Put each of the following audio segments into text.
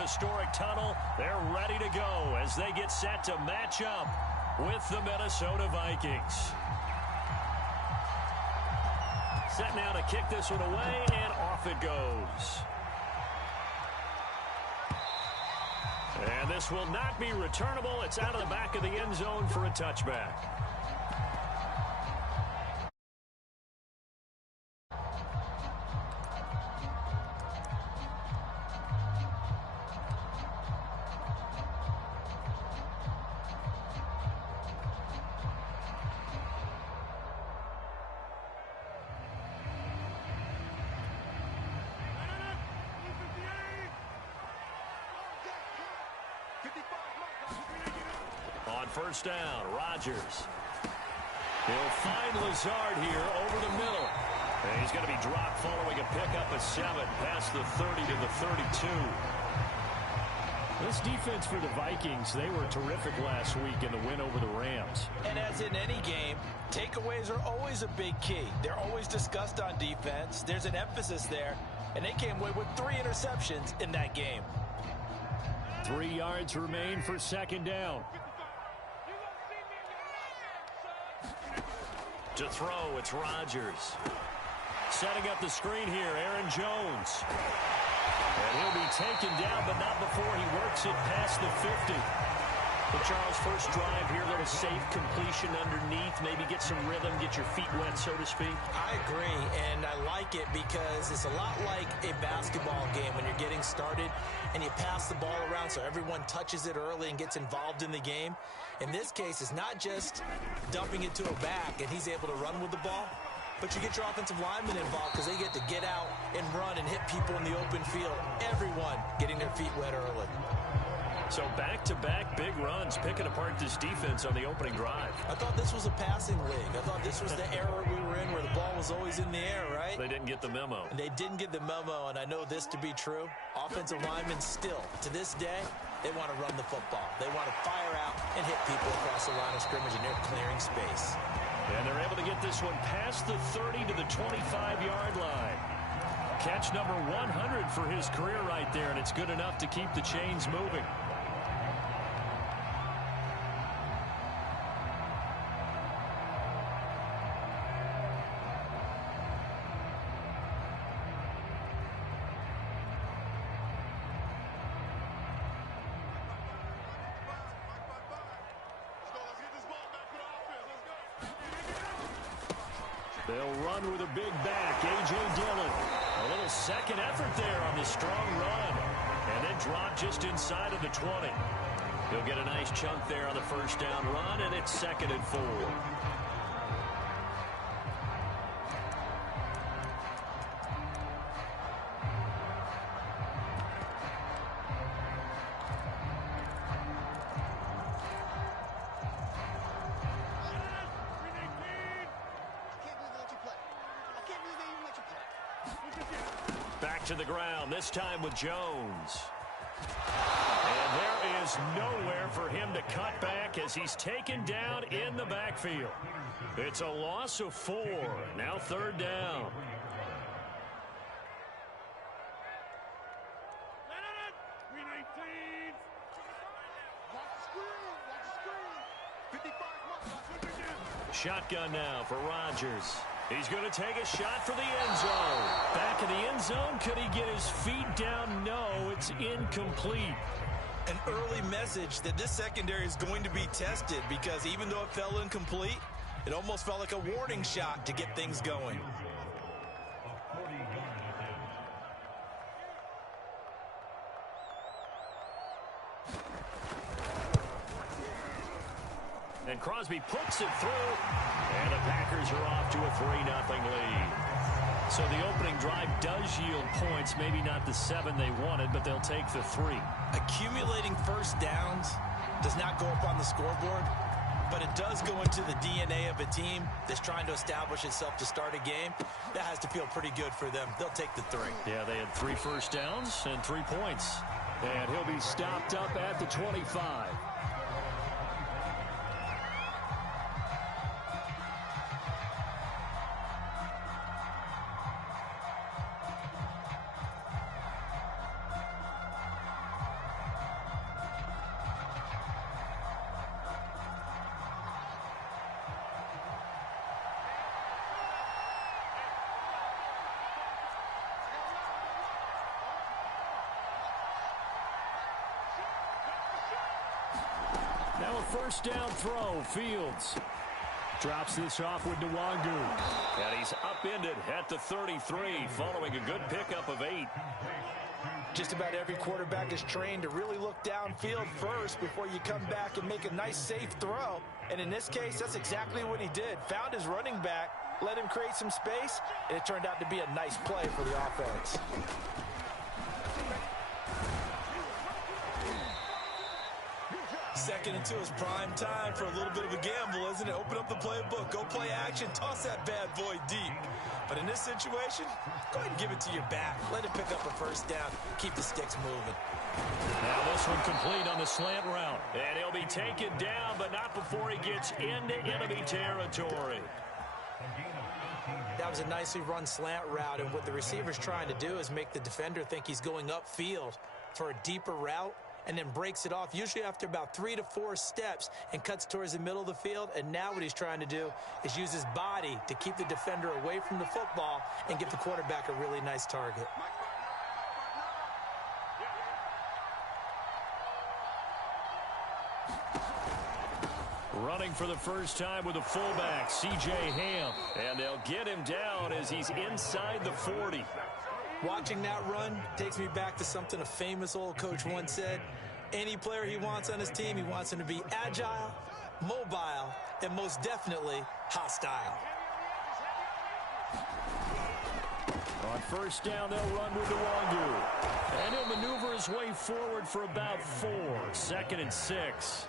historic tunnel. They're ready to go as they get set to match up with the Minnesota Vikings. Set now to kick this one away, and off it goes. And this will not be returnable. It's out of the back of the end zone for a touchback. On first down, Rodgers. He'll find Lazard here over the middle. And he's going to be dropped following a pickup of 7 past the 30 to the 32. This defense for the Vikings, they were terrific last week in the win over the Rams. And as in any game, takeaways are always a big key. They're always discussed on defense. There's an emphasis there. And they came away with 3 interceptions in that game. 3 yards remain for second down. To throw, it's Rodgers. Setting up the screen here, Aaron Jones. And he'll be taken down, but not before he works it past the 50. But Charles, first drive here, a little safe completion underneath. Maybe get some rhythm, get your feet wet, so to speak. I agree, and I like it because it's a lot like a basketball game when you're getting started and you pass the ball around so everyone touches it early and gets involved in the game. In this case, it's not just dumping it to a back and he's able to run with the ball, but you get your offensive linemen involved because they get to get out and run and hit people in the open field. Everyone getting their feet wet early. So back-to-back big runs, picking apart this defense on the opening drive. I thought this was a passing league. I thought this was the era we were in where the ball was always in the air, right? They didn't get the memo. And they didn't get the memo, and I know this to be true. Offensive linemen still, to this day, they want to run the football. They want to fire out and hit people across the line of scrimmage, and they're clearing space. And they're able to get this one past the 30 to the 25-yard line. Catch number 100 for his career right there, and it's good enough to keep the chains moving. They'll run with a big back, A.J. Dillon. A little second effort there on this strong run. And then drop just inside of the 20. He'll get a nice chunk there on the first down run, and it's 2nd and 4. Back to the ground, this time with Jones. And there is nowhere for him to cut back as he's taken down in the backfield. It's a loss of 4. Now 3rd down. Shotgun now for Rodgers. He's going to take a shot for the end zone. Back in the end zone. Could he get his feet down? No, it's incomplete. An early message that this secondary is going to be tested because even though it fell incomplete, it almost felt like a warning shot to get things going. And Crosby puts it through, and the Packers are off to a 3-0 lead. So the opening drive does yield points, maybe not the 7 they wanted, but they'll take the 3. Accumulating first downs does not go up on the scoreboard, but it does go into the DNA of a team that's trying to establish itself to start a game. That has to feel pretty good for them. They'll take the 3. Yeah, they had 3 first downs and 3 points. And he'll be stopped up at the 25. Now a first down throw. Fields drops this off with Nwangu. And he's upended at the 33 following a good pickup of 8. Just about every quarterback is trained to really look downfield first before you come back and make a nice, safe throw. And in this case, that's exactly what he did. Found his running back, let him create some space, and it turned out to be a nice play for the offense. Second and 2 is prime time for a little bit of a gamble, isn't it? Open up the playbook, go play action, toss that bad boy deep. But in this situation, go ahead and give it to your back. Let him pick up a first down. Keep the sticks moving. Now this one complete on the slant route. And he'll be taken down, but not before he gets into enemy territory. That was a nicely run slant route, and what the receiver's trying to do is make the defender think he's going upfield for a deeper route, and then breaks it off, usually after about 3 to 4 steps, and cuts towards the middle of the field. And now what he's trying to do is use his body to keep the defender away from the football and give the quarterback a really nice target. Running for the first time with a fullback, C.J. Ham. And they'll get him down as he's inside the 40. Watching that run takes me back to something a famous old coach once said. Any player he wants on his team, he wants him to be agile, mobile, and most definitely hostile. On first down, they'll run with Nwangu. And he'll maneuver his way forward for about 4. 2nd and 6.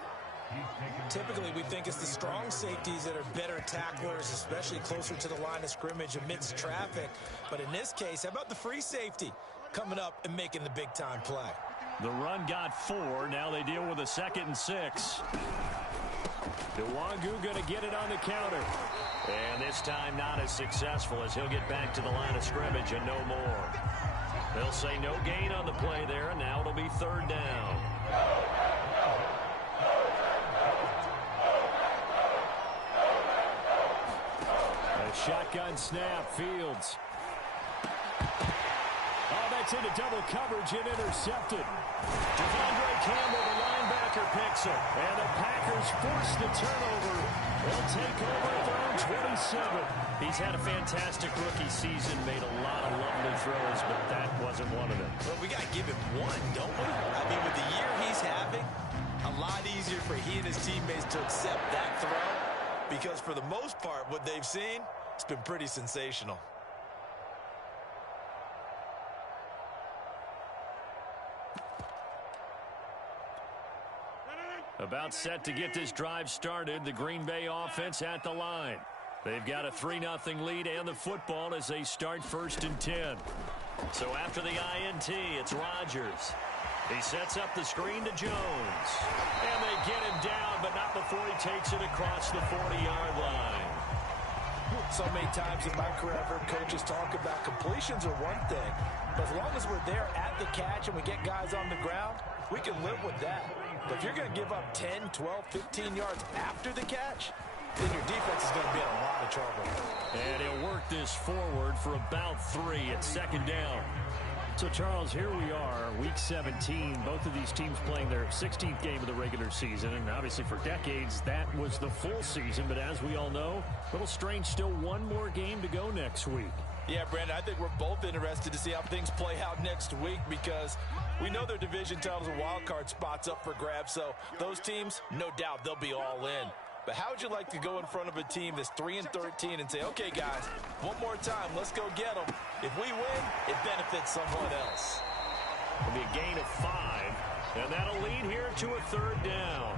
Typically, we think it's the strong safeties that are better tacklers, especially closer to the line of scrimmage amidst traffic. But in this case, how about the free safety coming up and making the big-time play? The run got 4. Now they deal with a 2nd and 6. Nwangu going to get it on the counter. And this time not as successful as he'll get back to the line of scrimmage and no more. They'll say no gain on the play there, and now it'll be 3rd down. Shotgun snap, Fields. Oh, that's into double coverage and intercepted. Devondre Campbell, the linebacker, picks it. And the Packers force the turnover. They'll take over at their own 27. He's had a fantastic rookie season, made a lot of lovely throws, but that wasn't one of them. Well, we got to give him one, don't we? I mean, with the year he's having, a lot easier for he and his teammates to accept that throw, because for the most part, what they've seen, it's been pretty sensational. About set to get this drive started, the Green Bay offense at the line. They've got a 3-0 lead and the football as they start 1st and 10. So after the INT, it's Rodgers. He sets up the screen to Jones. And they get him down, but not before he takes it across the 40-yard line. So many times in my career, I've heard coaches talk about completions are one thing, but as long as we're there at the catch and we get guys on the ground, we can live with that. But if you're going to give up 10, 12, 15 yards after the catch, then your defense is going to be in a lot of trouble. And he'll work this forward for about 3 at 2nd down. So, Charles, here we are, Week 17. Both of these teams playing their 16th game of the regular season. And obviously for decades, that was the full season. But as we all know, a little strange, still one more game to go next week. Yeah, Brandon, I think we're both interested to see how things play out next week because we know their division titles and wild card spots up for grabs. So those teams, no doubt, they'll be all in. But how would you like to go in front of a team that's 3-13 and say, okay, guys, one more time, let's go get them. If we win, it benefits someone else. It'll be a gain of 5, and that'll lead here to a 3rd down.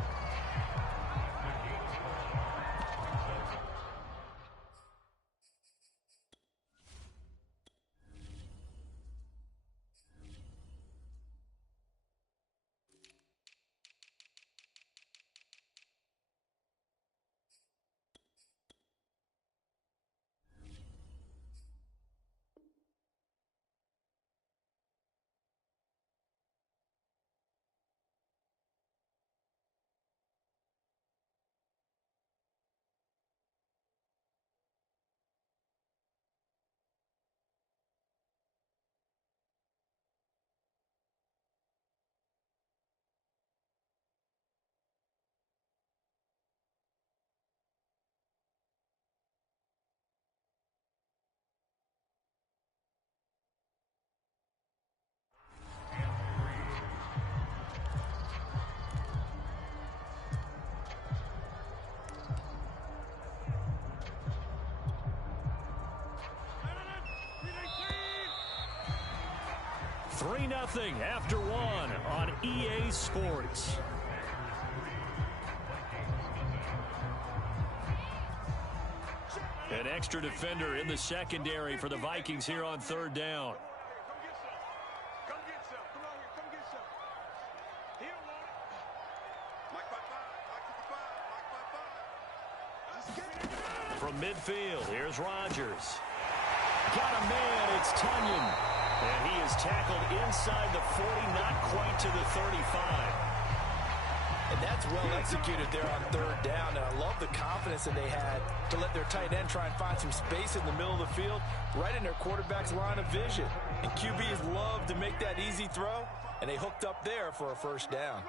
3-0 after one on EA Sports. An extra defender in the secondary for the Vikings here on third down. From midfield, here's Rodgers. Got a man, it's Tunyon. And he is tackled inside the 40, not quite to the 35. And that's well executed there on third down. And I love the confidence that they had to let their tight end try and find some space in the middle of the field, right in their quarterback's line of vision. And QBs love to make that easy throw, and they hooked up there for a first down.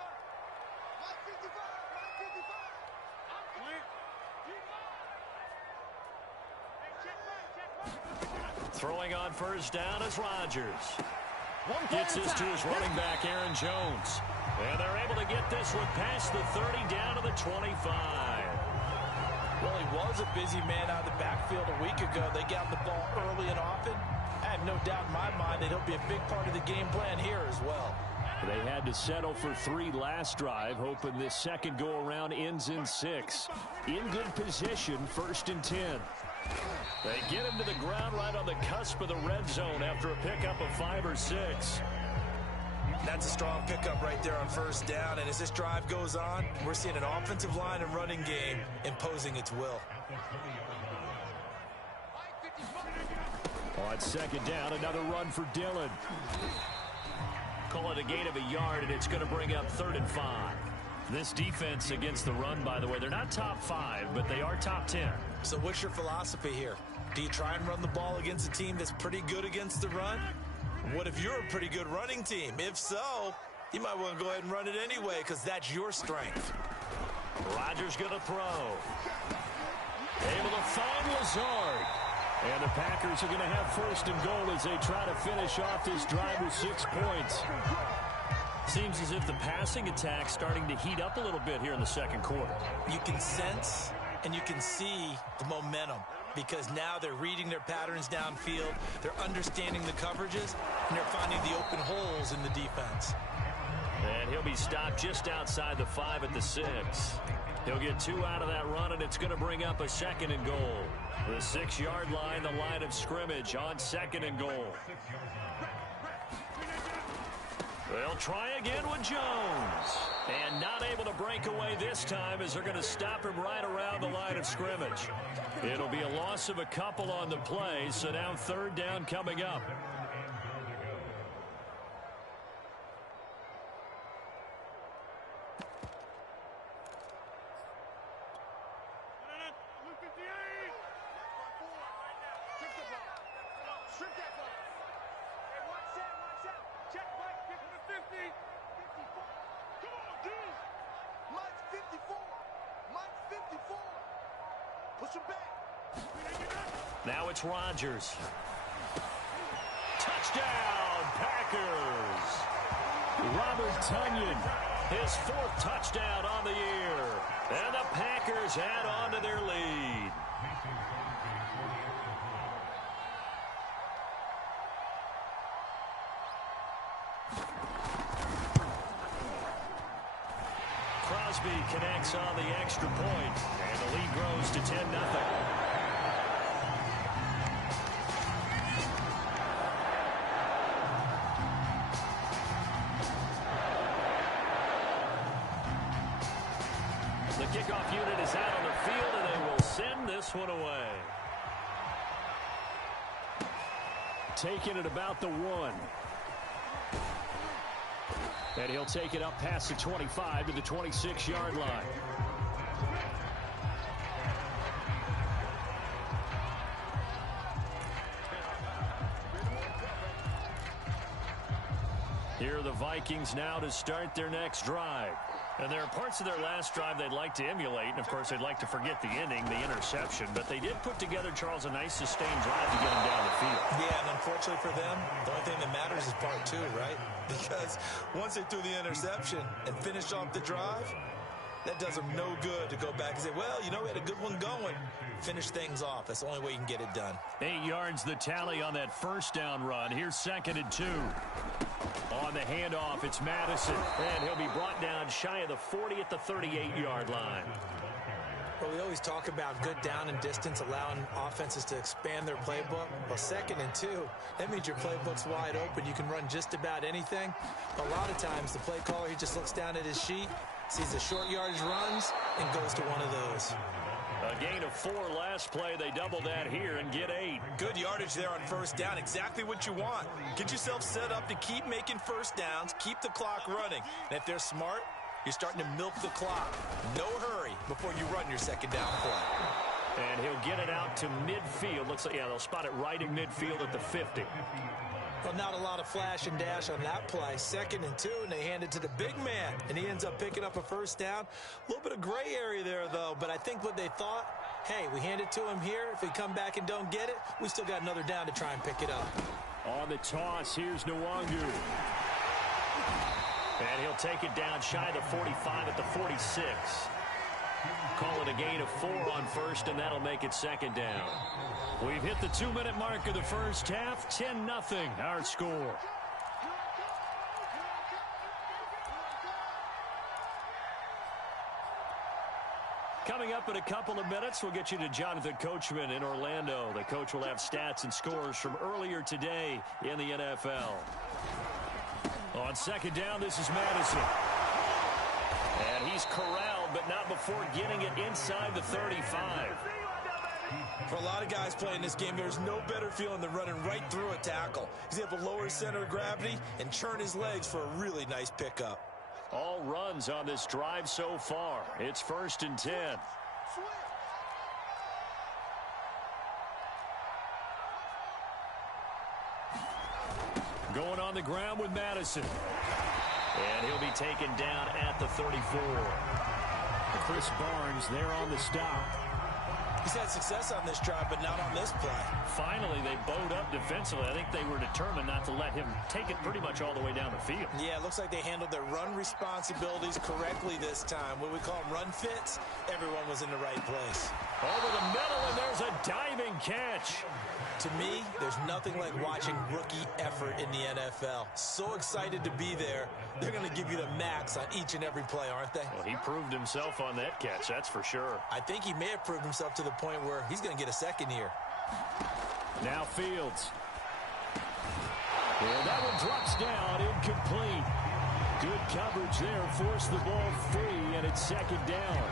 Throwing on first down is Rodgers. Gets this to his running back, Aaron Jones. And they're able to get this one past the 30 down to the 25. Well, he was a busy man out of the backfield a week ago. They got the ball early and often. I have no doubt in my mind that he'll be a big part of the game plan here as well. They had to settle for 3 last drive, hoping this second go-around ends in 6. In good position, 1st and 10. They get him to the ground right on the cusp of the red zone after a pickup of 5 or 6. That's a strong pickup right there on first down. And as this drive goes on, we're seeing an offensive line and running game imposing its will. On second down, another run for Dillon. Call it a gain of a yard, and it's going to bring up 3rd and 5. This defense against the run, by the way, they're not top 5, but they are top 10. So what's your philosophy here? Do you try and run the ball against a team that's pretty good against the run? What if you're a pretty good running team? If so, you might want to go ahead and run it anyway because that's your strength. Rodgers going to throw. Able to find Lazard. And the Packers are going to have 1st and goal as they try to finish off this drive with 6 points. Seems as if the passing attack's starting to heat up a little bit here in the second quarter. You can sense and you can see the momentum because now they're reading their patterns downfield, they're understanding the coverages, and they're finding the open holes in the defense. And he'll be stopped just outside the 5 at the 6. He'll get 2 out of that run, and it's going to bring up a 2nd and goal. The 6-yard line, the line of scrimmage on 2nd and goal. They'll try again with Jones. And not able to break away this time as they're going to stop him right around the line of scrimmage. It'll be a loss of a couple on the play, so now 3rd down coming up. Now it's Rodgers. Touchdown, Packers. Robert Tunyon, his 4th touchdown on the year. And the Packers add on to their lead. Crosby connects on the extra point, and the lead grows to 10-0. The kickoff unit is out on the field, and they will send this one away. Taking it about the 1. And he'll take it up past the 25 to the 26-yard line. Here are the Vikings now to start their next drive. And there are parts of their last drive they'd like to emulate. And, of course, they'd like to forget the ending, the interception. But they did put together, Charles, a nice sustained drive to get them down the field. Yeah, and unfortunately for them, the only thing that matters is part 2, right? Because once they threw the interception and finished off the drive, that does them no good to go back and say, well, you know, we had a good one going. Finish things off. That's the only way you can get it done. 8 yards the tally on that 1st down run. Here's 2nd and 2. On the handoff, it's Madison. And he'll be brought down shy of the 40 at the 38-yard line. Well, we always talk about good down and distance, allowing offenses to expand their playbook. Well, 2nd and 2, that means your playbook's wide open. You can run just about anything. A lot of times, the play caller, he just looks down at his sheet, sees the short yardage runs, and goes to one of those. A gain of 4 last play. They double that here and get 8. Good yardage there on first down. Exactly what you want. Get yourself set up to keep making first downs, keep the clock running. And if they're smart, you're starting to milk the clock. No hurry before you run your second down play. And he'll get it out to midfield. Looks like, yeah, they'll spot it right in midfield at the 50. Well, not a lot of flash and dash on that play. 2nd and 2, and they hand it to the big man, and he ends up picking up a first down. A little bit of gray area there, though, but I think what they thought, hey, we hand it to him here. If we come back and don't get it, we still got another down to try and pick it up. On the toss, here's Nwangu. And he'll take it down shy of the 45 at the 46. Call it a gain of 4 on first, and that'll make it 2nd down. We've hit the 2-minute mark of the first half. 10-0 our score. Coming up in a couple of minutes, we'll get you to Jonathan Coachman in Orlando. The coach will have stats and scores from earlier today in the NFL. On 2nd down, this is Madison. And he's corralled, but not before getting it inside the 35. For a lot of guys playing this game, there's no better feeling than running right through a tackle. He's able to lower his center of gravity and churn his legs for a really nice pickup. All runs on this drive so far. It's 1st and 10. Going on the ground with Madison. And he'll be taken down at the 34. Chris Barnes there on the stop. He's had success on this drive, but not on this play. Finally, they bowed up defensively. I think they were determined not to let him take it pretty much all the way down the field. Yeah, it looks like they handled their run responsibilities correctly this time. What we call them run fits, everyone was in the right place. Over the middle, and there's a diving catch. To me, there's nothing like watching rookie effort in the NFL. So excited to be there. They're going to give you the max on each and every play, aren't they? Well, he proved himself on that catch, that's for sure. I think he may have proved himself to the point where he's going to get a second here. Now Fields. And that one drops down, incomplete. Good coverage there, forced the ball free, and it's 2nd down.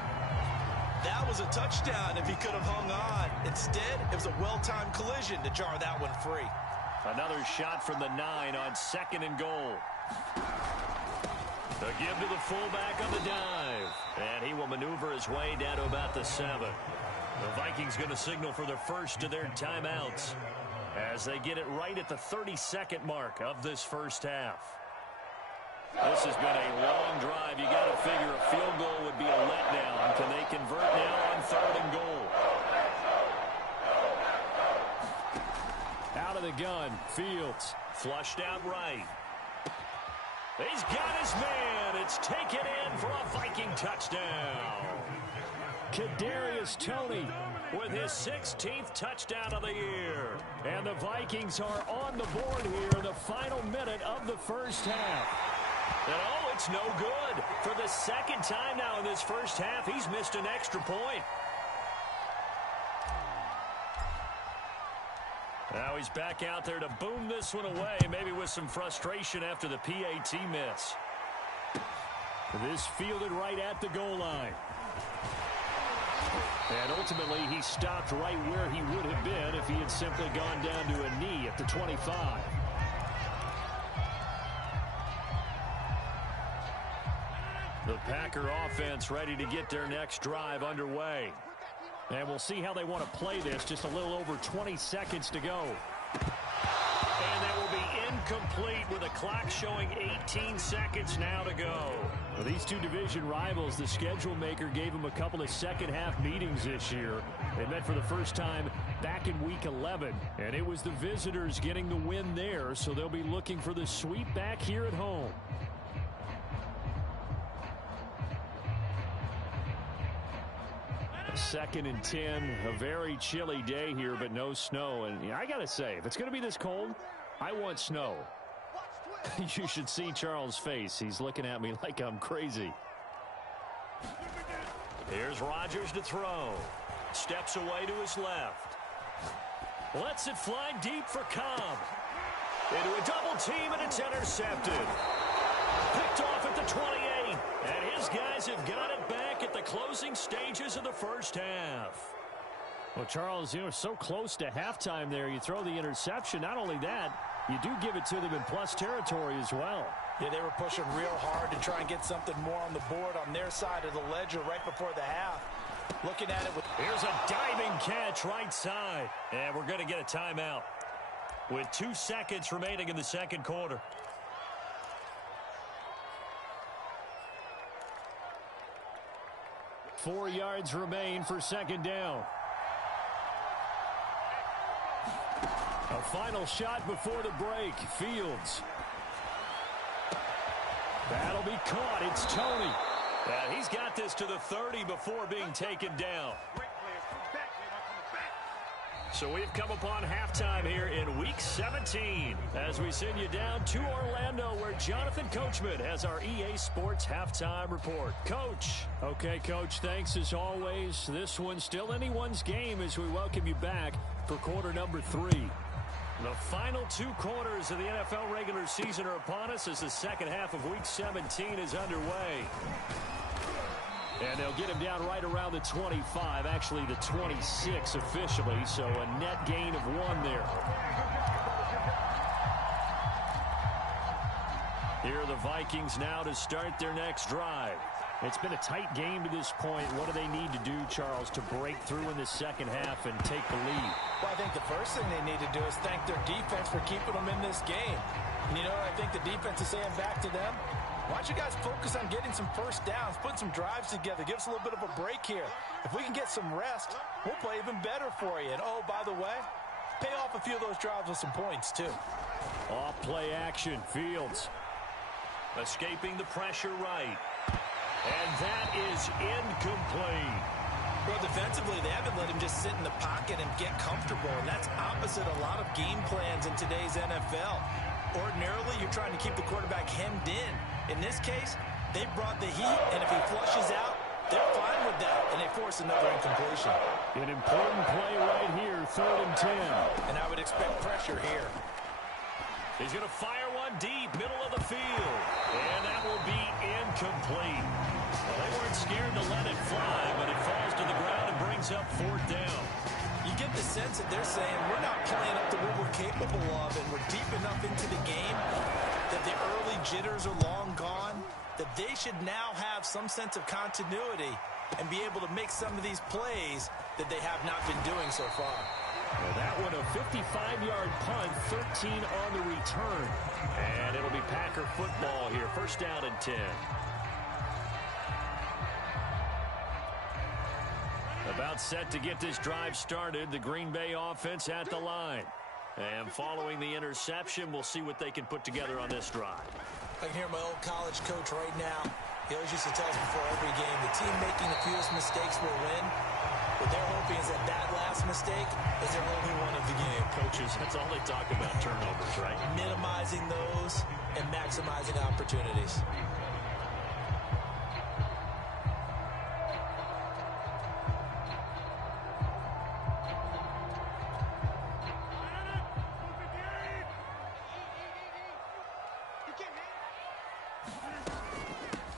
That was a touchdown if he could have hung on. Instead, it was a well-timed collision to jar that one free. Another shot from the 9 on 2nd and goal. The give to the fullback on the dive. And he will maneuver his way down to about the 7. The Vikings going to signal for the first of their timeouts as they get it right at the 32nd mark of this first half. This has been a long drive. You got to figure a field goal would be a letdown. Can they convert now on 3rd and goal? Out of the gun, Fields flushed out right. He's got his man. It's taken in for a Viking touchdown. Kadarius Toney with his 16th touchdown of the year. And the Vikings are on the board here in the final minute of the first half. And oh, it's no good. For the 2nd time now in this first half, he's missed an extra point. Now he's back out there to boom this one away, maybe with some frustration after the PAT miss. This fielded right at the goal line. And ultimately, he stopped right where he would have been if he had simply gone down to a knee at the 25. The Packer offense ready to get their next drive underway. And we'll see how they want to play this. Just a little over 20 seconds to go. And that will be incomplete with a clock showing 18 seconds now to go. Well, these two division rivals, the schedule maker gave them a couple of second-half meetings this year. They met for the first time back in Week 11, and it was the visitors getting the win there, so they'll be looking for the sweep back here at home. Second and 10, a very chilly day here, but no snow. And I got to say, if it's going to be this cold, I want snow. You should see Charles' face. He's looking at me like I'm crazy. Here's Rodgers to throw. Steps away to his left. Lets it fly deep for Cobb. Into a double team, and it's intercepted. Picked off at the 28. And his guys have got it back at the closing stages of the first half. Well, Charles, so close to halftime there. You throw the interception. Not only that, you do give it to them in plus territory as well. Yeah, they were pushing real hard to try and get something more on the board on their side of the ledger right before the half. Looking at it with... Here's a diving catch right side. And we're going to get a timeout with 2 seconds remaining in the second quarter. Four yards remain for second down. A final shot before the break. Fields. That'll be caught. It's Tony. And he's got this to the 30 before being taken down. So we've come upon halftime here in Week 17 as we send you down to Orlando, where Jonathan Coachman has our EA Sports Halftime Report. Coach. Okay, Coach, thanks as always. This one's still anyone's game as we welcome you back for quarter number 3. The final 2 quarters of the NFL regular season are upon us as the second half of Week 17 is underway. And they'll get him down right around the 25, actually the 26 officially, so a net gain of 1 there. Here are the Vikings now to start their next drive. It's been a tight game to this point. What do they need to do, Charles, to break through in the second half and take the lead? Well, I think the first thing they need to do is thank their defense for keeping them in this game. And you know what I think the defense is saying back to them? Why don't you guys focus on getting some first downs, put some drives together, give us a little bit of a break here. If we can get some rest, we'll play even better for you. And, oh, by the way, pay off a few of those drives with some points, too. Off play action, Fields. Escaping the pressure right. And that is incomplete. Well, defensively, they haven't let him just sit in the pocket and get comfortable, and that's opposite a lot of game plans in today's NFL. Ordinarily, you're trying to keep the quarterback hemmed in. In this case, they brought the heat, and if he flushes out, they're fine with that, and they force another incompletion. An important play right here, 3rd and 10. And I would expect pressure here. He's going to fire one deep, middle of the field, and that will be incomplete. Well, they weren't scared to let it fly, but it falls to the ground and brings up 4th down. You get the sense that they're saying we're not playing up to what we're capable of, and we're deep enough into the game that the early jitters are long gone, that they should now have some sense of continuity and be able to make some of these plays that they have not been doing so far. Well, that one a 55-yard punt, 13 on the return. And it'll be Packer football here, 1st down and 10. About set to get this drive started, the Green Bay offense at the line. And following the interception, we'll see what they can put together on this drive. I can hear my old college coach right now. He always used to tell us before every game, the team making the fewest mistakes will win. What they're hoping is that that last mistake is their only one of the game. Coaches, that's all they talk about, turnovers, right? Minimizing those and maximizing opportunities.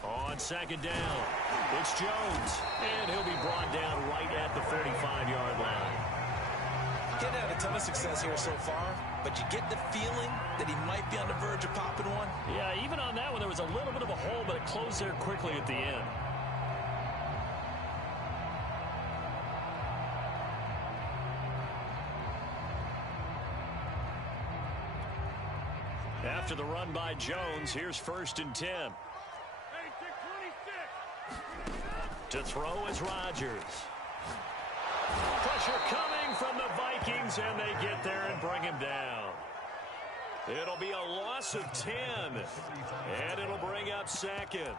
On 2nd down, it's Jones, and he'll be brought down right at the 45-yard line. Getting had a ton of success here so far, but you get the feeling that he might be on the verge of popping one. Yeah, even on that one, there was a little bit of a hole, but it closed there quickly at the end. After the run by Jones, here's 1st and 10. To throw is Rodgers. Pressure coming from the Vikings, and they get there and bring him down. It'll be a loss of 10, and it'll bring up 2nd.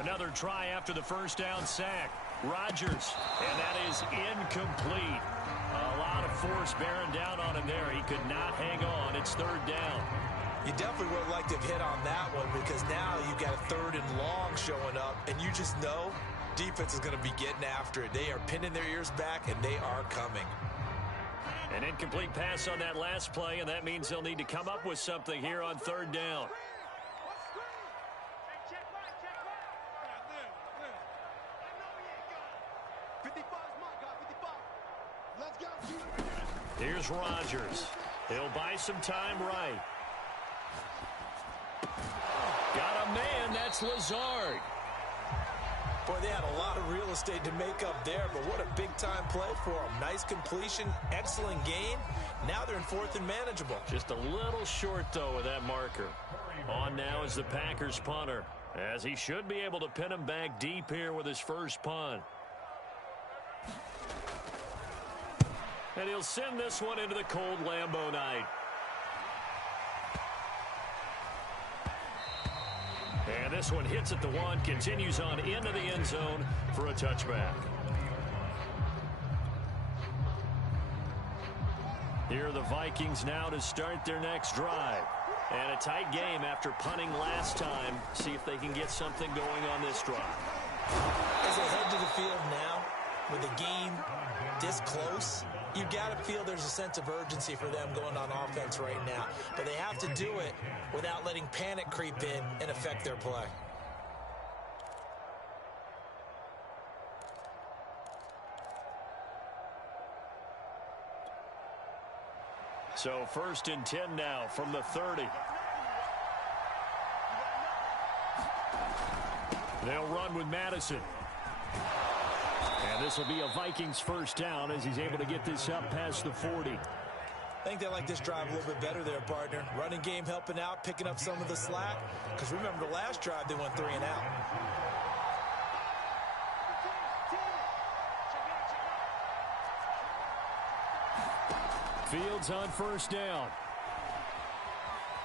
Another try after the first down sack. Rodgers, and that is incomplete. A lot of force bearing down on him there. He could not hang on. It's third down. You definitely would like to have hit on that one because now you've got a third and long showing up, and you just know defense is going to be getting after it. They are pinning their ears back, and they are coming. An incomplete pass on that last play, and that means they'll need to come up with something here on third down. Here's Rodgers. He'll buy some time right. Got a man. That's Lazard. Boy, they had a lot of real estate to make up there, but what a big-time play for them. Nice completion, excellent gain. Now they're in fourth and manageable. Just a little short, though, with that marker. On now is the Packers punter, as he should be able to pin him back deep here with his first punt. And he'll send this one into the cold Lambeau night. And this one hits at the one, continues on into the end zone for a touchback. Here are the Vikings now to start their next drive. And a tight game after punting last time. See if they can get something going on this drive. As they head to the field now, with the game this close, you've got to feel there's a sense of urgency for them going on offense right now. But they have to do it without letting panic creep in and affect their play. So first and 10 now from the 30. They'll run with Madison. And this will be a Vikings first down as he's able to get this up past the 40. I think they like this drive a little bit better there, partner. Running game helping out, picking up some of the slack. Because remember, the last drive they went 3 and out. Fields on first down.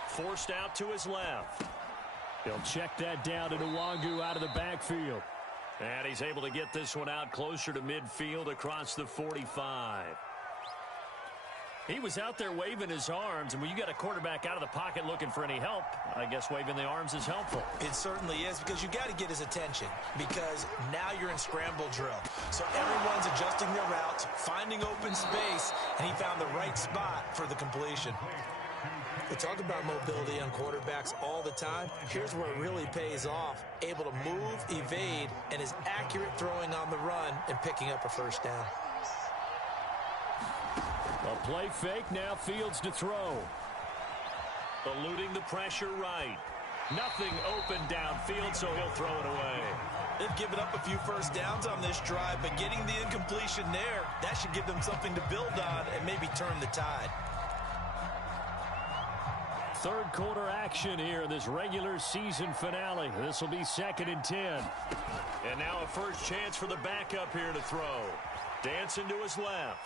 Forced out to his left. He'll check that down to Nwangu out of the backfield. And he's able to get this one out closer to midfield across the 45. He was out there waving his arms, and when you got a quarterback out of the pocket looking for any help, I guess waving the arms is helpful. It certainly is, because you got to get his attention, because now you're in scramble drill. So everyone's adjusting their routes, finding open space, and he found the right spot for the completion. We talk about mobility on quarterbacks all the time. Here's where it really pays off. Able to move, evade, and is accurate throwing on the run and picking up a first down. A play fake, now Fields to throw. Eluding the pressure right. Nothing open downfield, so he'll throw it away. They've given up a few first downs on this drive, but getting the incompletion there, that should give them something to build on and maybe turn the tide. Third quarter action here in this regular season finale. This will be 2nd and 10. And now a first chance for the backup here to throw. Dancing to his left.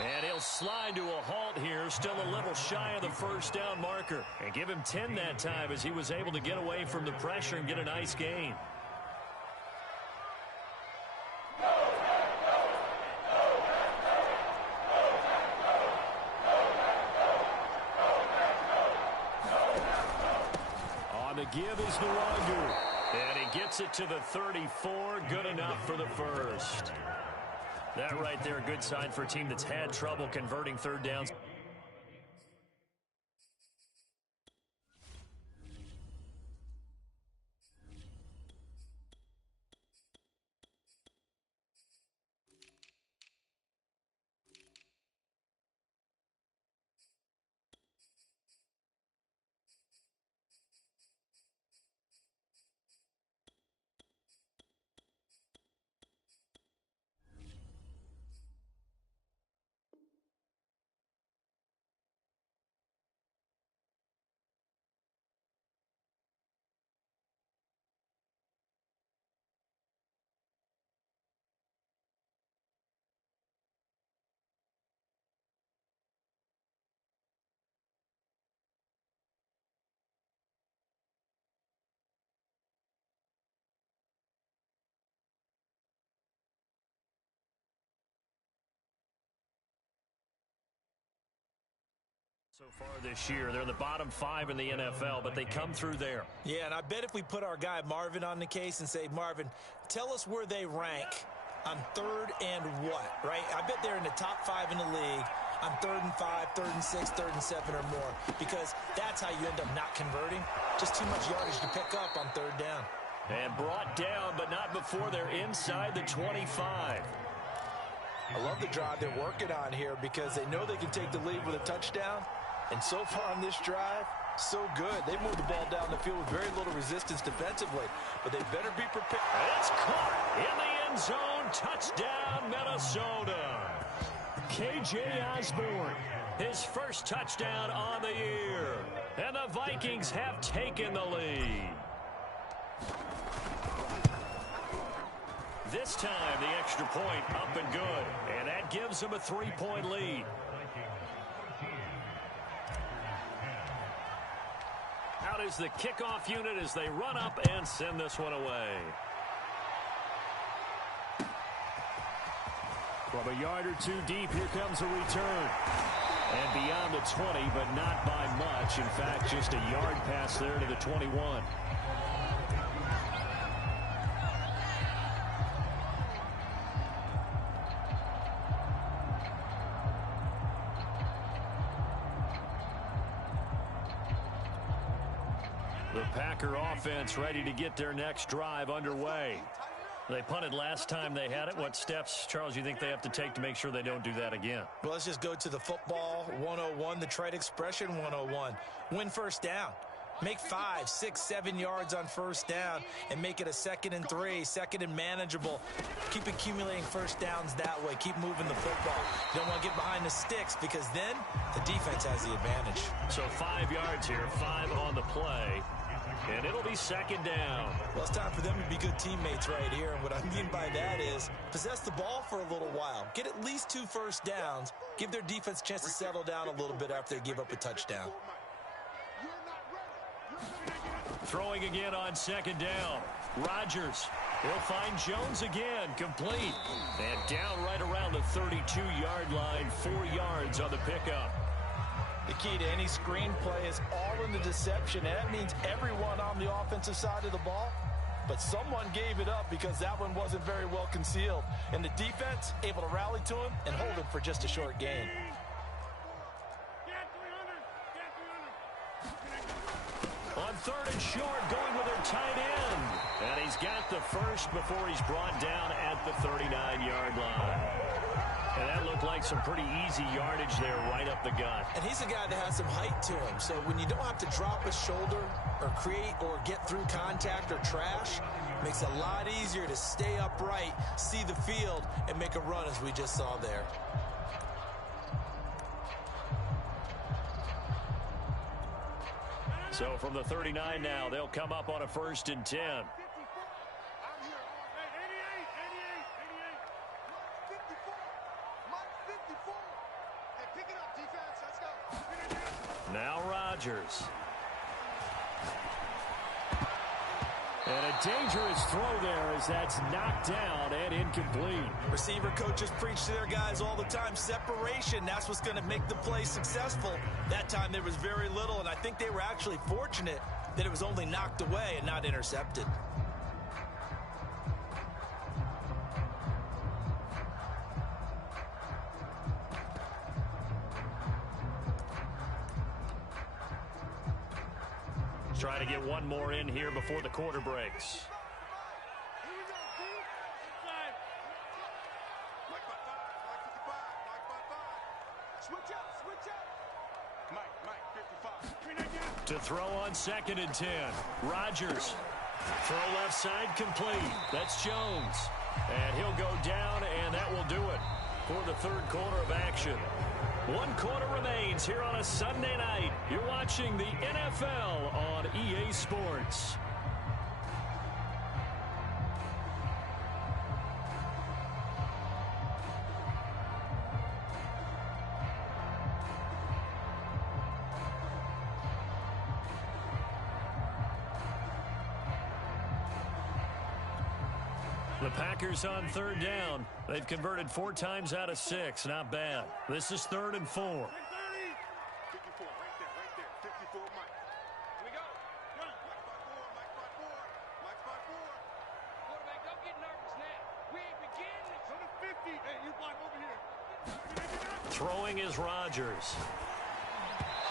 And he'll slide to a halt here, still a little shy of the first down marker. And give him 10 that time as he was able to get away from the pressure and get a nice gain. The give is Nwangu. And he gets it to the 34. Good enough for the first. That right there, a good sign for a team that's had trouble converting third downs. So far this year, they're the bottom 5 in the NFL, but they come through there. Yeah, and I bet if we put our guy Marvin on the case and say, Marvin, tell us where they rank on 3rd and what, right? I bet they're in the top 5 in the league on 3rd and 5, 3rd and 6, 3rd and 7 or more, because that's how you end up not converting. Just too much yardage to pick up on 3rd down. And brought down, but not before they're inside the 25. I love the drive they're working on here because they know they can take the lead with a touchdown. And so far on this drive, so good. They moved the ball down the field with very little resistance defensively, but they better be prepared. It's caught in the end zone. Touchdown, Minnesota. K.J. Osborne, his first touchdown on the year. And the Vikings have taken the lead. This time, the extra point up and good. And that gives them a 3-point lead. Out is the kickoff unit as they run up and send this one away. From a yard or two deep, here comes a return. And beyond the 20, but not by much. In fact, just a yard pass there to the 21. The Packer offense ready to get their next drive underway. They punted last time they had it. What steps, Charles, you think they have to take to make sure they don't do that again? Well, let's just go to the football 101, the trade expression 101. Win first down. Make 5, 6, 7 yards on first down and make it a 2nd and 3, 2nd and manageable. Keep accumulating first downs that way. Keep moving the football. You don't want to get behind the sticks because then the defense has the advantage. So 5 yards here, 5 on the play. And it'll be 2nd down. Well, it's time for them to be good teammates right here. And what I mean by that is possess the ball for a little while. Get at least 2 first downs. Give their defense a chance to settle down a little bit after they give up a touchdown. Throwing again on 2nd down. Rodgers will find Jones again. Complete. And down right around the 32-yard line. 4 yards on the pickup. The key to any screenplay is all in the deception. And that means everyone on the offensive side of the ball. But someone gave it up because that one wasn't very well concealed. And the defense able to rally to him and hold him for just a short gain. On 3rd and short, going with their tight end. And he's got the first before he's brought down at the 39-yard line. And that looked like some pretty easy yardage there right up the gut. And he's a guy that has some height to him. So when you don't have to drop a shoulder or create or get through contact or trash, it makes it a lot easier to stay upright, see the field, and make a run as we just saw there. So from the 39 now, they'll come up on a 1st and 10. Now Rodgers. And a dangerous throw there as that's knocked down and incomplete. Receiver coaches preach to their guys all the time. Separation, that's what's going to make the play successful. That time there was very little, and I think they were actually fortunate that it was only knocked away and not intercepted. Trying to get one more in here before the quarter breaks. To throw on 2nd and 10. Rodgers. Throw left side complete. That's Jones. And he'll go down, and that will do it for the 3rd quarter of action. 1 quarter remains here on a Sunday night. You're watching the NFL on EA Sports. The Packers on 3rd down. They've converted 4 times out of 6. Not bad. This is 3rd and 4. Throwing is Rodgers.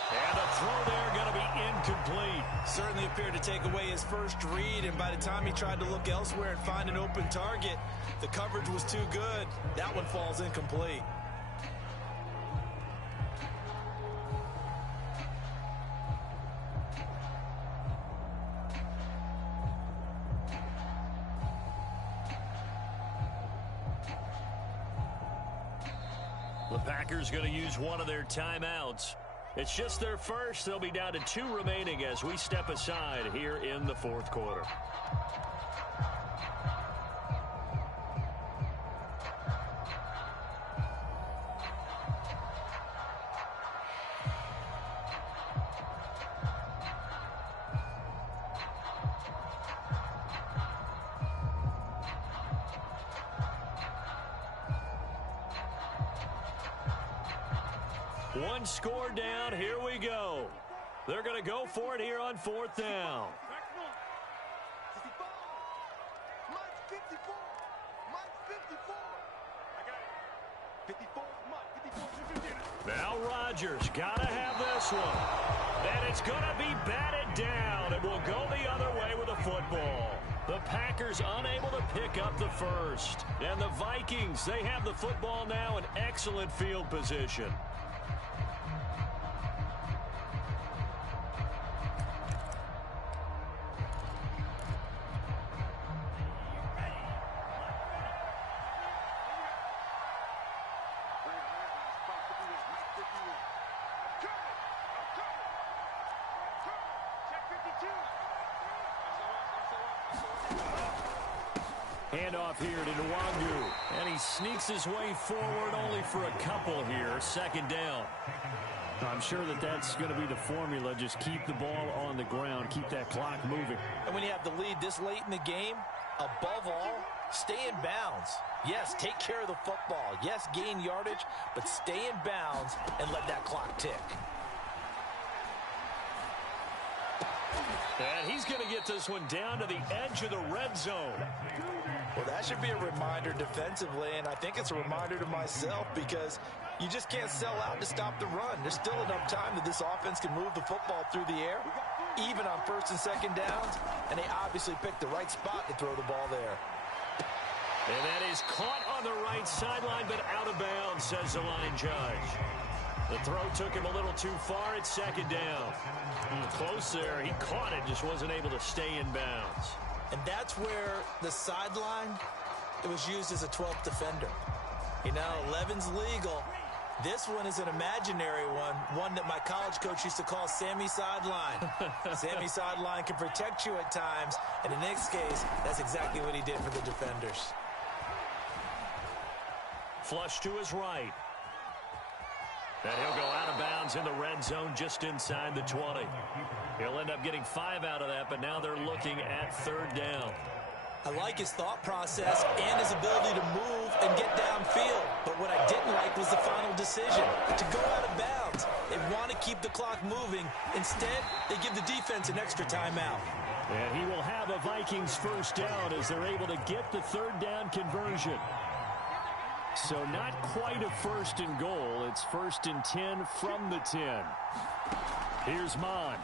And the throw there going to be incomplete. Certainly appeared to take away his first read, and by the time he tried to look elsewhere and find an open target, the coverage was too good. That one falls incomplete. The Packers going to use one of their timeouts. It's just their first. They'll be down to 2 remaining as we step aside here in the fourth quarter. One score down. Here we go. They're going to go for it here on 4th down. Now Rodgers got to have this one. And it's going to be batted down. It will go the other way with a football. The Packers unable to pick up the first. And the Vikings, they have the football now in excellent field position. Handoff here to Nwangu. And he sneaks his way forward only for a couple here. 2nd down. I'm sure that that's going to be the formula. Just keep the ball on the ground. Keep that clock moving. And when you have the lead this late in the game, above all, stay in bounds. Yes, take care of the football. Yes, gain yardage, but stay in bounds and let that clock tick. And he's going to get this one down to the edge of the red zone. Well, that should be a reminder defensively, and I think it's a reminder to myself because you just can't sell out to stop the run. There's still enough time that this offense can move the football through the air, even on 1st and 2nd downs, and they obviously picked the right spot to throw the ball there. And that is caught on the right sideline, but out of bounds, says the line judge. The throw took him a little too far at 2nd down. Close there. He caught it, just wasn't able to stay in bounds. And that's where the sideline, it was used as a 12th defender. You know, 11's legal. This one is an imaginary one that my college coach used to call Sammy Sideline. Sammy Sideline can protect you at times, and in this case, that's exactly what he did for the defenders. Flush to his right. And he'll go out of bounds in the red zone just inside the 20. He'll end up getting 5 out of that, but now they're looking at 3rd down. I like his thought process and his ability to move and get downfield. But what I didn't like was the final decision, to go out of bounds. They want to keep the clock moving. Instead, they give the defense an extra timeout. And he will have a Vikings 1st down as they're able to get the 3rd down conversion. So not quite a 1st and goal. It's 1st and 10 from the 10. Here's Mond.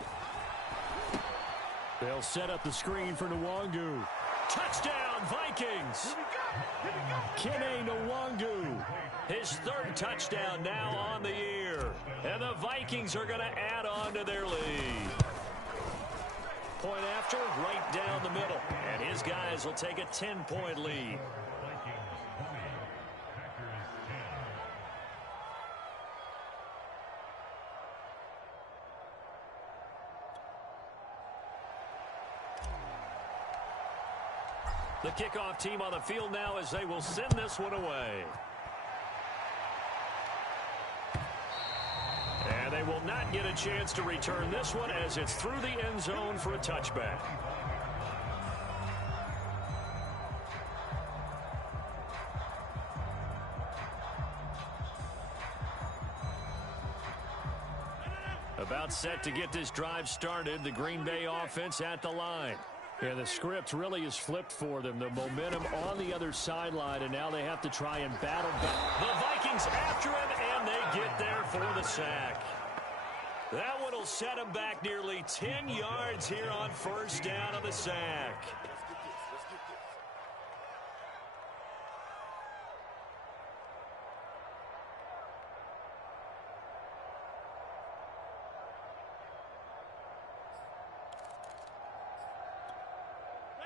They'll set up the screen for Nwangu. Touchdown, Vikings! Kene Nwangu. His 3rd touchdown now on the year. And the Vikings are going to add on to their lead. Point after, right down the middle. And his guys will take a 10-point lead. The kickoff team on the field now as they will send this one away. And they will not get a chance to return this one as it's through the end zone for a touchback. About set to get this drive started. The Green Bay offense at the line. Yeah, the script really is flipped for them. The momentum on the other sideline, and now they have to try and battle back. The Vikings after him, and And they get there for the sack. That one will set him back nearly 10 yards here on first down on the sack.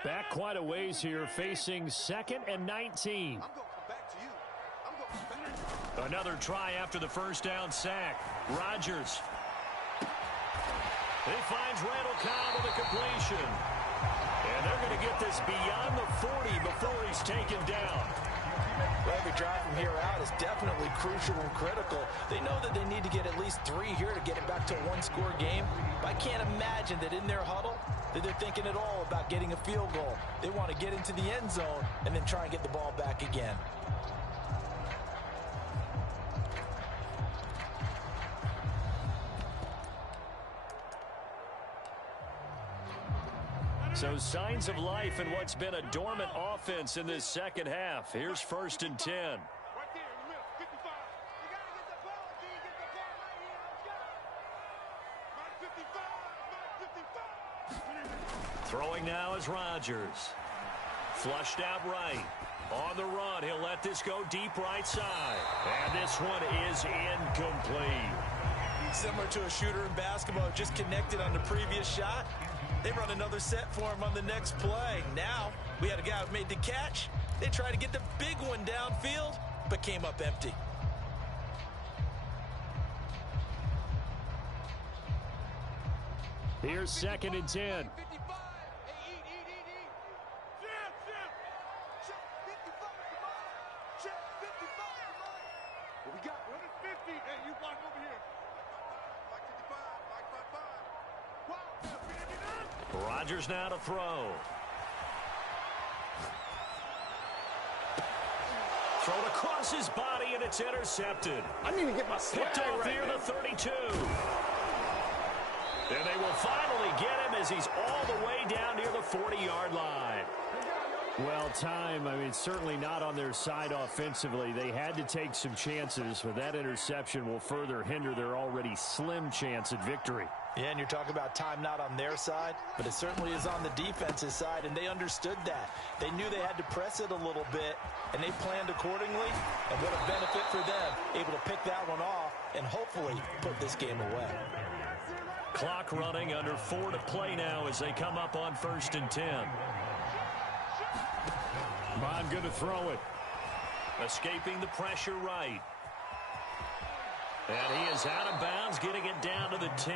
Back quite a ways here, facing 2nd and 19. Another try after the first down sack. Rodgers. He finds Randall Cobb with a completion. And they're going to get this beyond the 40 before he's taken down. Well, every drive from here out is definitely crucial and critical. They know that they need to get at least 3 here to get it back to a one-score game. But I can't imagine that in their huddle that they're thinking at all about getting a field goal. They want to get into the end zone and then try and get the ball back again. So signs of life in what's been a dormant offense in this second half. Here's 1st and 10. Throwing now is Rodgers. Flushed out right. On the run, he'll let this go deep right side. And this one is incomplete. Similar to a shooter in basketball, just connected on the previous shot. They run another set for him on the next play. Now, we had a guy who made the catch. They tried to get the big one downfield, but came up empty. Here's 2nd and 10. Rodgers now to throw. Thrown across his body, and it's intercepted. I need to get my swag Picked off right near now. the 32. And they will finally get him as he's all the way down near the 40-yard line. Well, time, I mean, certainly not on their side offensively. They had to take some chances, but that interception will further hinder their already slim chance at victory. Yeah, and you're talking about time not on their side, but it certainly is on the defense's side, and they understood that. They knew they had to press it a little bit, and they planned accordingly, and what a benefit for them, able to pick that one off and hopefully put this game away. Clock running, under 4 to play now as they come up on 1st and 10. Bond going to throw it. Escaping the pressure right. And he is out of bounds, getting it down to the 10.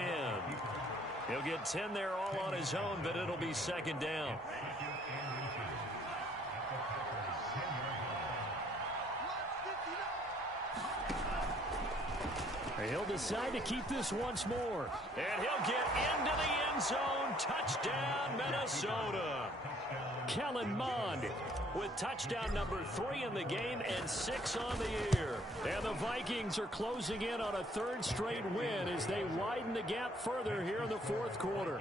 He'll get 10 there all on his own, but it'll be 2nd down. He'll decide to keep this once more. And he'll get into the end zone. Touchdown, Minnesota. Kellen Mond With touchdown number 3 in the game and 6 on the year. And the Vikings are closing in on a 3rd straight win as they widen the gap further here in the 4th quarter.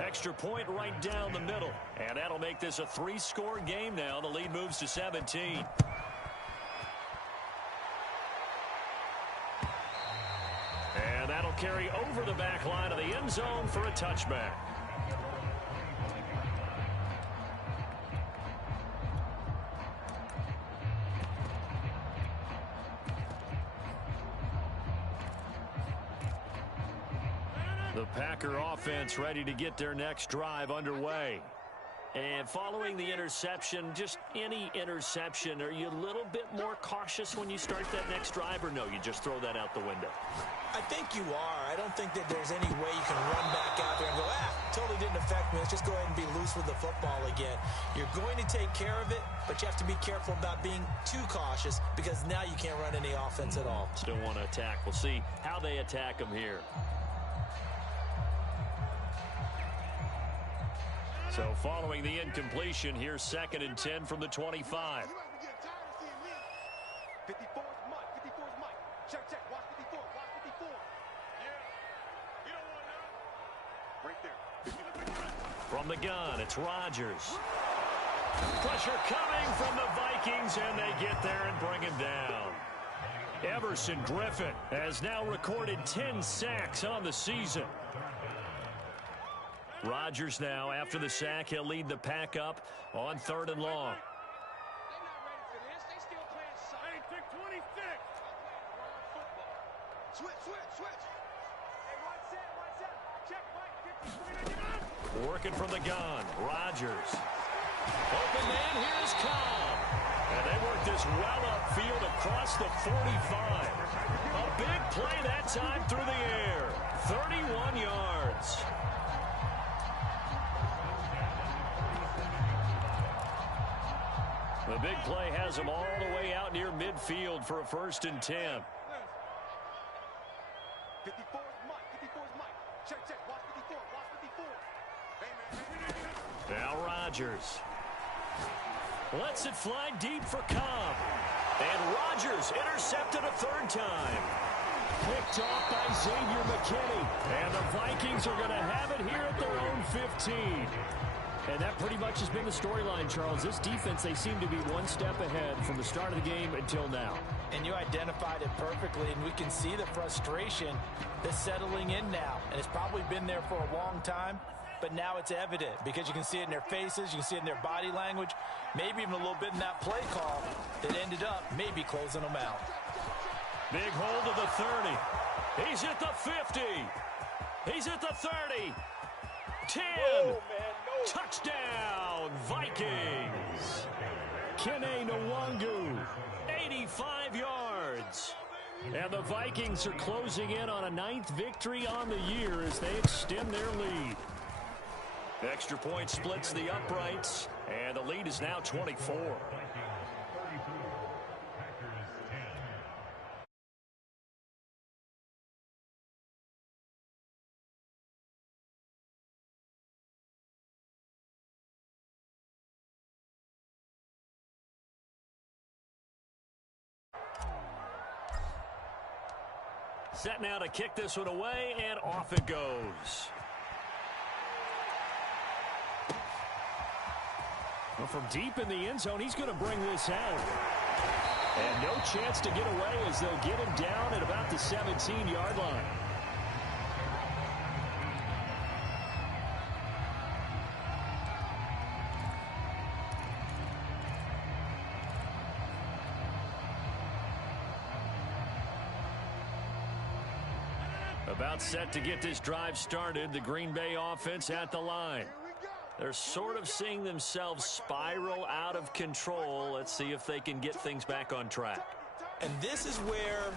Extra point right down the middle. And that'll make this a 3-score game now. The lead moves to 17. And that'll carry over the back line of the end zone for a touchback. The Packer offense ready to get their next drive underway. And following the interception, just any interception, are you a little bit more cautious when you start that next drive, or no, you just throw that out the window? I think you are. I don't think that there's any way you can run back out there and go, totally didn't affect me. Let's just go ahead and be loose with the football again. You're going to take care of it, but you have to be careful about being too cautious because now you can't run any offense at all. Still want to attack. We'll see how they attack them here. So following the incompletion, here's 2nd and 10 from the 25. 54 is Mike. 54 is Mike. Check. Watch 54. Watch 54. Yeah. You don't want to know. Right there. From the gun, it's Rodgers. Pressure coming from the Vikings, and they get there and bring him down. Everson Griffin has now recorded 10 sacks on the season. Rodgers now, after the sack, he'll lead the pack up on 3rd and long. Working from the gun, Rodgers. Open man, here's Cobb. And they work this well upfield across the 45. A big play that time through the air. 31 yards. The big play has him all the way out near midfield for a 1st and 10. 54 is Mike. 54 is Mike. Check, check. Watch 54. Watch 54. Now Rodgers lets it fly deep for Cobb. And Rodgers intercepted a 3rd time. Picked off by Xavier McKinney. And the Vikings are going to have it here at their own 15. And that pretty much has been the storyline, Charles. This defense, they seem to be one step ahead from the start of the game until now. And you identified it perfectly, and we can see the frustration that's settling in now. And it's probably been there for a long time, but now it's evident because you can see it in their faces, you can see it in their body language, maybe even a little bit in that play call that ended up maybe closing them out. Big hold of the 30. He's at the 50. He's at the 30. 10. Oh, man, no. Touchdown, Vikings. Kene Nwangu, 85 yards. And the Vikings are closing in on a 9th victory on the year as they extend their lead. Extra point splits the uprights, and the lead is now 24. Set now to kick this one away, and off it goes. Well, from deep in the end zone, he's going to bring this out. And no chance to get away as they'll get him down at about the 17-yard line. About set to get this drive started. The Green Bay offense at the line. They're sort of seeing themselves spiral out of control. Let's see if they can get things back on track. And this is where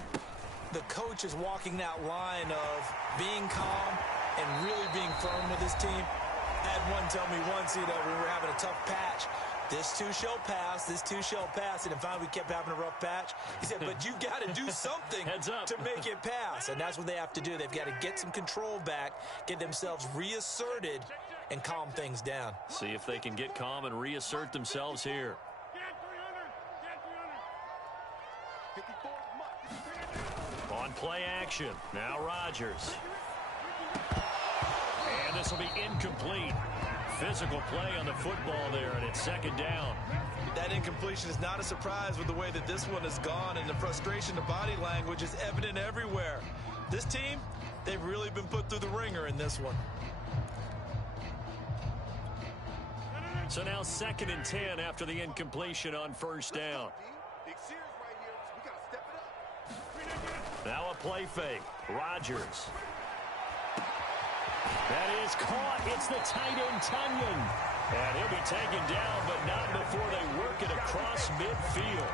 the coach is walking that line of being calm and really being firm with his team. I had one tell me once, when we were having a tough patch, this too shall pass, this too shall pass. And finally we kept having a rough patch. He said, but you got to do something to make it pass. And that's what they have to do. They've got to get some control back, get themselves reasserted, and calm things down. See if they can get calm and reassert themselves here. On play action, now Rodgers. And this will be incomplete. Physical play on the football there, and it's 2nd down. That incompletion is not a surprise with the way that this one has gone, and the frustration, the body language is evident everywhere. This team, they've really been put through the ringer in this one. So now 2nd and 10 after the incompletion on 1st down. Now a play fake. Rodgers. That is caught. It's the tight end, Tunyon. And he'll be taken down, but not before they work it across midfield.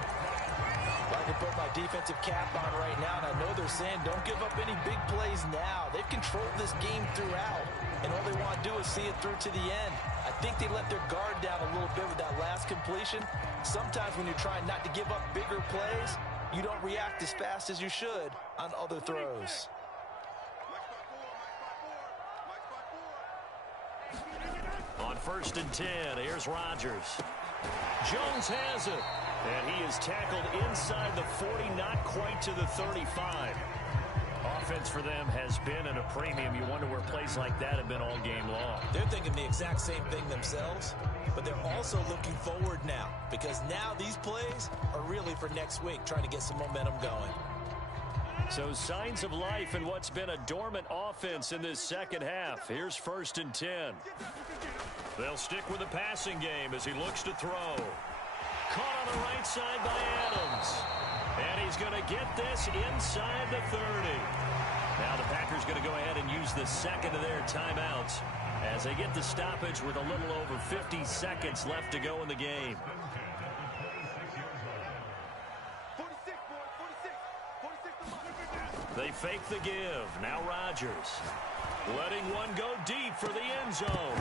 I can put my defensive cap on right now, and I know they're saying don't give up any big plays now. They've controlled this game throughout, and all they want to do is see it through to the end. I think they let their guard down a little bit with that last completion. Sometimes when you're trying not to give up bigger plays, you don't react as fast as you should on other throws. On 1st and 10, here's Rodgers. Jones has it, and he is tackled inside the 40, not quite to the 35. Offense for them has been at a premium. You wonder where plays like that have been all game long. They're thinking the exact same thing themselves, but they're also looking forward now because now these plays are really for next week, trying to get some momentum going. So signs of life in what's been a dormant offense in this second half. Here's 1st and 10. They'll stick with the passing game as he looks to throw. Caught on the right side by Adams. And he's going to get this inside the 30. Now the Packers going to go ahead and use the second of their timeouts as they get the stoppage with a little over 50 seconds left to go in the game. 46, boy, 46. They fake the give. Now Rodgers letting one go deep for the end zone.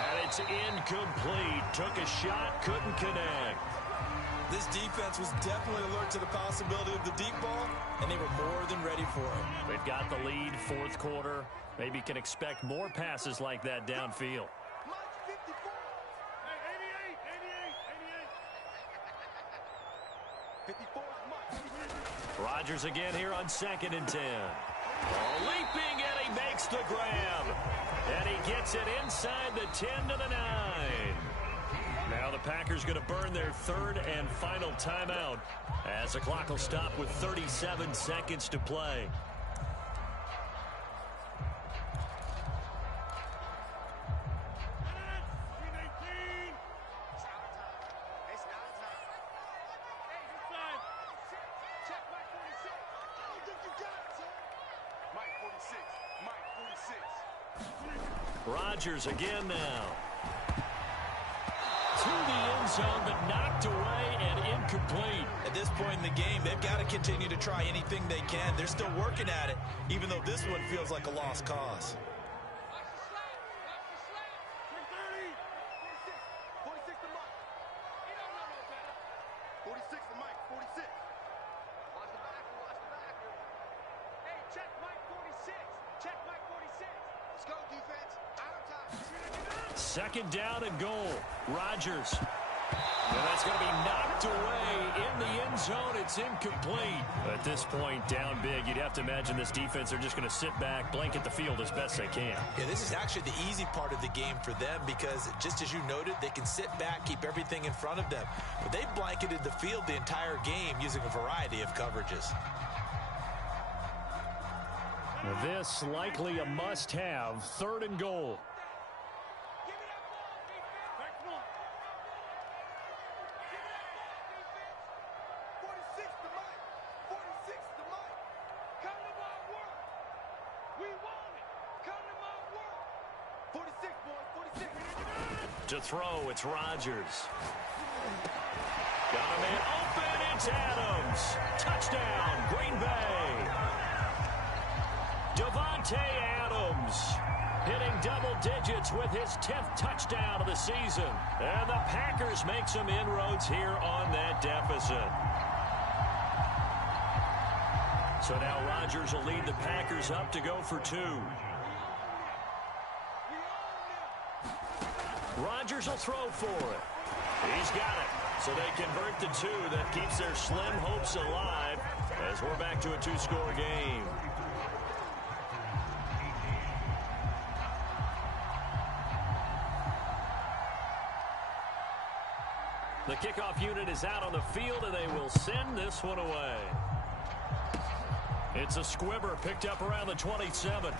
And it's incomplete. Took a shot, couldn't connect. This defense was definitely alert to the possibility of the deep ball, and they were more than ready for it. They've got the lead, 4th quarter. Maybe can expect more passes like that downfield. Mike 54. Hey, 88. 54 is Mike. Rodgers again here on 2nd and 10. Leaping, and he makes the grab. And he gets it inside the 10 to the 9. Now the Packers going to burn their 3rd and final timeout as the clock will stop with 37 seconds to play. Rodgers again now. To the end zone, but knocked away and incomplete. At this point in the game, they've got to continue to try anything they can. They're still working at it, even though this one feels like a lost cause. 46 to Mike. 46 to Mike, 46. Watch the back, watch the back. Hey, check Mike 46. Check Mike 46. Let's go, defense. Out of time. 2nd down and goal. Rodgers. And that's going to be knocked away in the end zone. It's incomplete. At this point, down big, you'd have to imagine this defense are just going to sit back, blanket the field as best they can. Yeah, this is actually the easy part of the game for them because, just as you noted, they can sit back, keep everything in front of them. But they blanketed the field the entire game using a variety of coverages. This likely a must-have. 3rd and goal. To throw, it's Rodgers. Got a man open, it's Adams. Touchdown, Green Bay. Davante Adams hitting double digits with his 10th touchdown of the season. And the Packers make some inroads here on that deficit. So now Rodgers will lead the Packers up to go for 2. Rodgers will throw for it. He's got it. So they convert the 2. That keeps their slim hopes alive as we're back to a 2-score game. The kickoff unit is out on the field, and they will send this one away. It's a squibber picked up around the 27.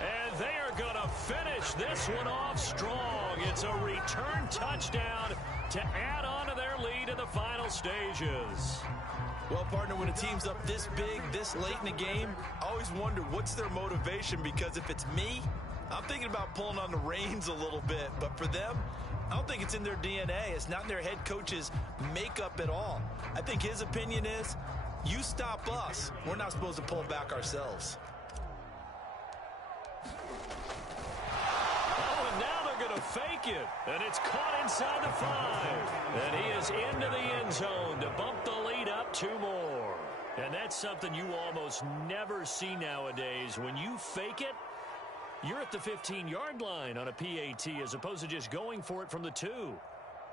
And they are going to finish this one off strong. It's a return touchdown to add on to their lead in the final stages. Well, partner, when a team's up this big, this late in the game, I always wonder what's their motivation, because if it's me, I'm thinking about pulling on the reins a little bit. But for them, I don't think it's in their DNA. It's not in their head coach's makeup at all. I think his opinion is, you stop us, we're not supposed to pull back ourselves. Oh, and now they're going to fake it. And it's caught inside the 5. And he is into the end zone to bump the lead up 2 more. And that's something you almost never see nowadays. When you fake it, you're at the 15-yard line on a PAT as opposed to just going for it from the 2.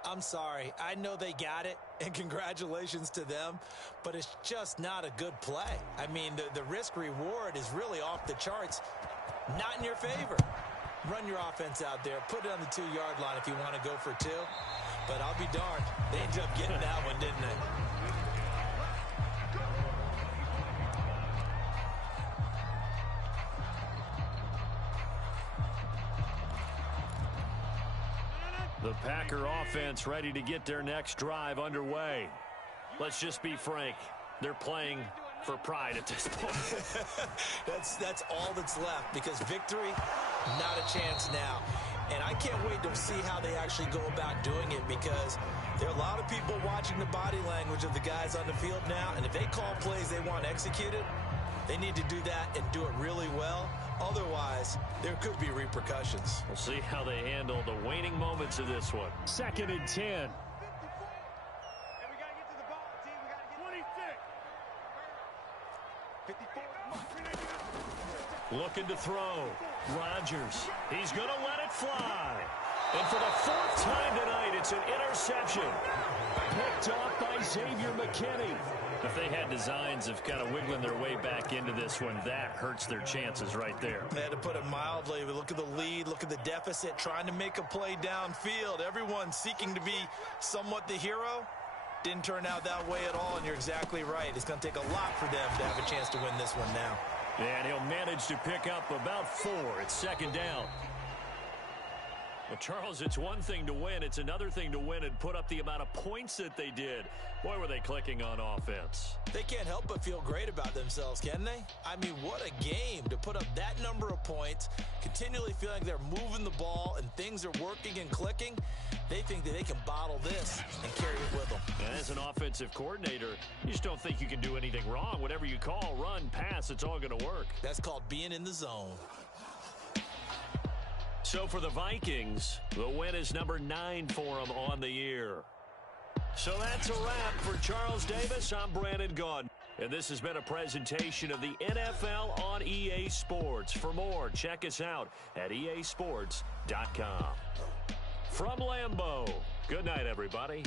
I'm sorry. I know they got it, and congratulations to them, but it's just not a good play. I mean, the risk-reward is really off the charts, not in your favor. Run your offense out there. Put it on the 2-yard line if you want to go for 2. But I'll be darned. They ended up getting that one, didn't they? The Packer offense ready to get their next drive underway. Let's just be frank. They're playing for pride at this point. That's all that's left, because victory, not a chance now. And I can't wait to see how they actually go about doing it, because there are a lot of people watching the body language of the guys on the field now, and if they call plays they want executed, they need to do that and do it really well. Otherwise, there could be repercussions. We'll see how they handle the waning moments of this one. 2nd and 10. Looking to throw. Rodgers. He's going to let it fly. And for the 4th time tonight, it's an interception. Picked off by Xavier McKinney. If they had designs of kind of wiggling their way back into this one, that hurts their chances right there. They had to put it mildly. We look at the lead, look at the deficit, trying to make a play downfield. Everyone seeking to be somewhat the hero. Didn't turn out that way at all, and you're exactly right. It's going to take a lot for them to have a chance to win this one now. And he'll manage to pick up about 4. It's 2nd down. Well, Charles, it's one thing to win. It's another thing to win and put up the amount of points that they did. Boy, were they clicking on offense. They can't help but feel great about themselves, can they? I mean, what a game to put up that number of points, continually feeling they're moving the ball and things are working and clicking. They think that they can bottle this and carry it with them. And as an offensive coordinator, you just don't think you can do anything wrong. Whatever you call, run, pass, it's all going to work. That's called being in the zone. So for the Vikings, the win is number 9 for them on the year. So that's a wrap for Charles Davis. I'm Brandon Gaudin. And this has been a presentation of the NFL on EA Sports. For more, check us out at easports.com. From Lambeau, good night, everybody.